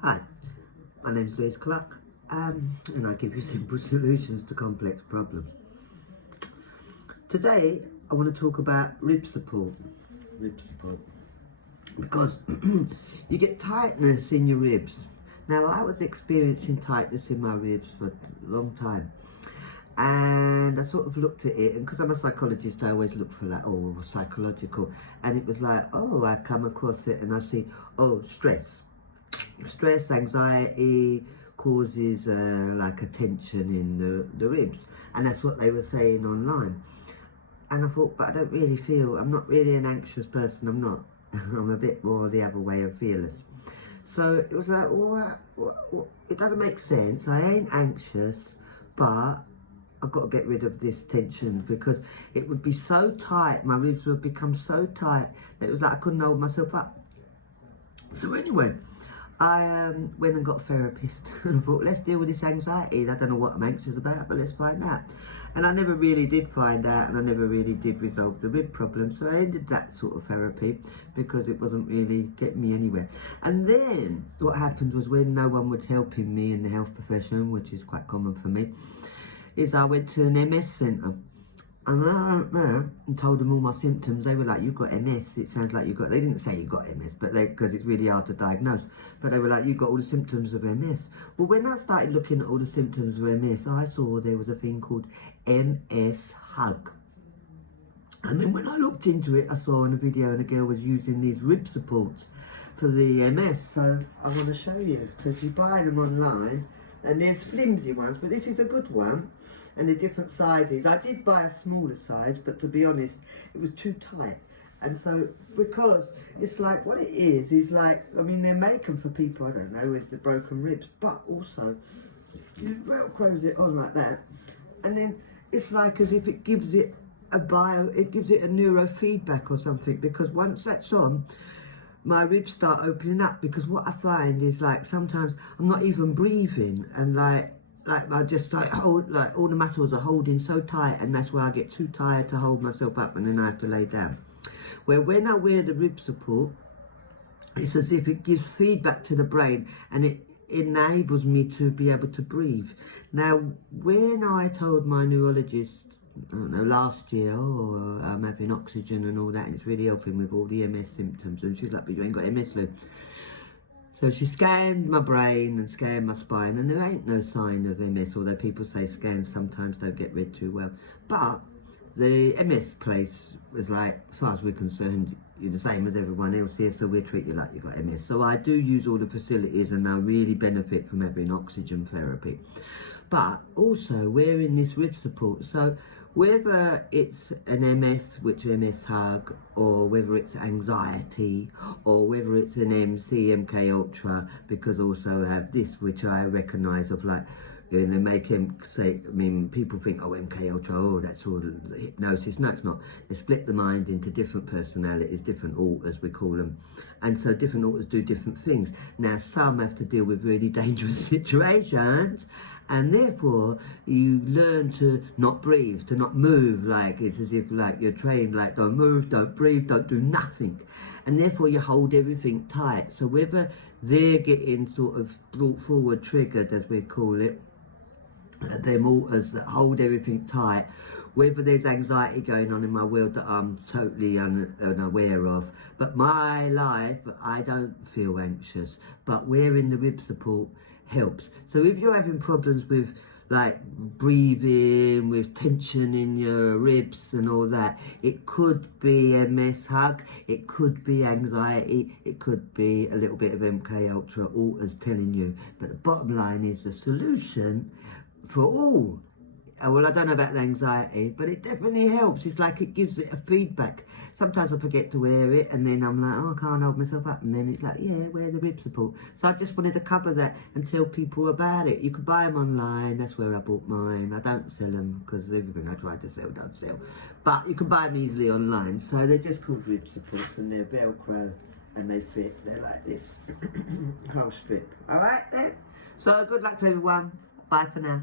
Hi, my name is Liz Clark, and I give you simple solutions to complex problems. Today, I want to talk about rib support. Because you get tightness in your ribs. Now, I was experiencing tightness in my ribs for a long time. And I sort of looked at it, and because I'm a psychologist, I always look for that, psychological. And it was like, I come across it and I see, stress. Stress, anxiety causes like a tension in the ribs, and that's what they were saying online. And I thought, but I don't really feel, I'm not really an anxious person, I'm not. I'm a bit more the other way of fearless. So it was like, it doesn't make sense. I ain't anxious, but I've got to get rid of this tension, because it would be so tight, my ribs would become so tight that it was like I couldn't hold myself up. So anyway, I went and got a therapist and I thought, let's deal with this anxiety. I don't know what I'm anxious about, but let's find out. And I never really did find out, and I never really did resolve the rib problem. So I ended that sort of therapy because it wasn't really getting me anywhere. And then what happened was, when no one was helping me in the health profession, which is quite common for me, is I went to an MS centre. And I went there and told them all my symptoms. They were like, you've got MS. It sounds like you've got, they didn't say you got MS, but because it's really hard to diagnose. But they were like, you've got all the symptoms of MS. Well, when I started looking at all the symptoms of MS, I saw there was a thing called MS hug. And then when I looked into it, I saw in a video and a girl was using these rib supports for the MS. So I want to show you, because you buy them online and there's flimsy ones, but this is a good one. And the different sizes. I did buy a smaller size, but to be honest, it was too tight. And so, because it's like, what it is like, I mean, they make them for people, I don't know, with the broken ribs, but also, you velcros it on like that, and then it's like as if it gives it it gives it a neurofeedback or something, because once that's on, my ribs start opening up. Because what I find is, like, sometimes I'm not even breathing, and like I just hold, like all the muscles are holding so tight, and that's why I get too tired to hold myself up, and then I have to lay down. Where when I wear the rib support, it's as if it gives feedback to the brain, and it enables me to be able to breathe. Now, when I told my neurologist, I don't know, last year, I'm having oxygen and all that, and it's really helping with all the MS symptoms, and she's like, but you ain't got MS, Lou. So she scanned my brain and scanned my spine, and there ain't no sign of MS, although people say scans sometimes don't get read too well. But the MS place was like, as far as we're concerned, you're the same as everyone else here, so we'll treat you like you got MS. So I do use all the facilities, and I really benefit from having oxygen therapy. But also wearing this rib support, so whether it's an MS, which MS hug, or whether it's anxiety, or whether it's an MKUltra, because also I have this, which I recognise of, like, you know, make him say, I mean, people think, MKUltra, that's all the hypnosis. No, it's not. They split the mind into different personalities, different alters, we call them. And so different alters do different things. Now, some have to deal with really dangerous situations, and therefore you learn to not breathe, to not move. Like, it's as if, like, you're trained, like, don't move, don't breathe, don't do nothing. And therefore you hold everything tight. So whether they're getting sort of brought forward, triggered, as we call it, them alters that hold everything tight, whether there's anxiety going on in my world that I'm totally unaware of. But my life, I don't feel anxious, but wearing the rib support helps. So if you're having problems with, like, breathing, with tension in your ribs and all that, it could be MS hug, it could be anxiety, it could be a little bit of MKUltra alters telling you. But the bottom line is the solution for all. Well, I don't know about the anxiety, but it definitely helps. It's like it gives it a feedback. Sometimes I forget to wear it, and then I'm like, I can't hold myself up, and then it's like, yeah, wear the rib support. So I just wanted to cover that and tell people about it. You can buy them online. That's where I bought mine. I don't sell them, because everything I try to sell don't sell. But you can buy them easily online. So they're just called rib supports, and they're Velcro, and they fit. They're like this whole strip. All right then. So good luck to everyone. Bye for now.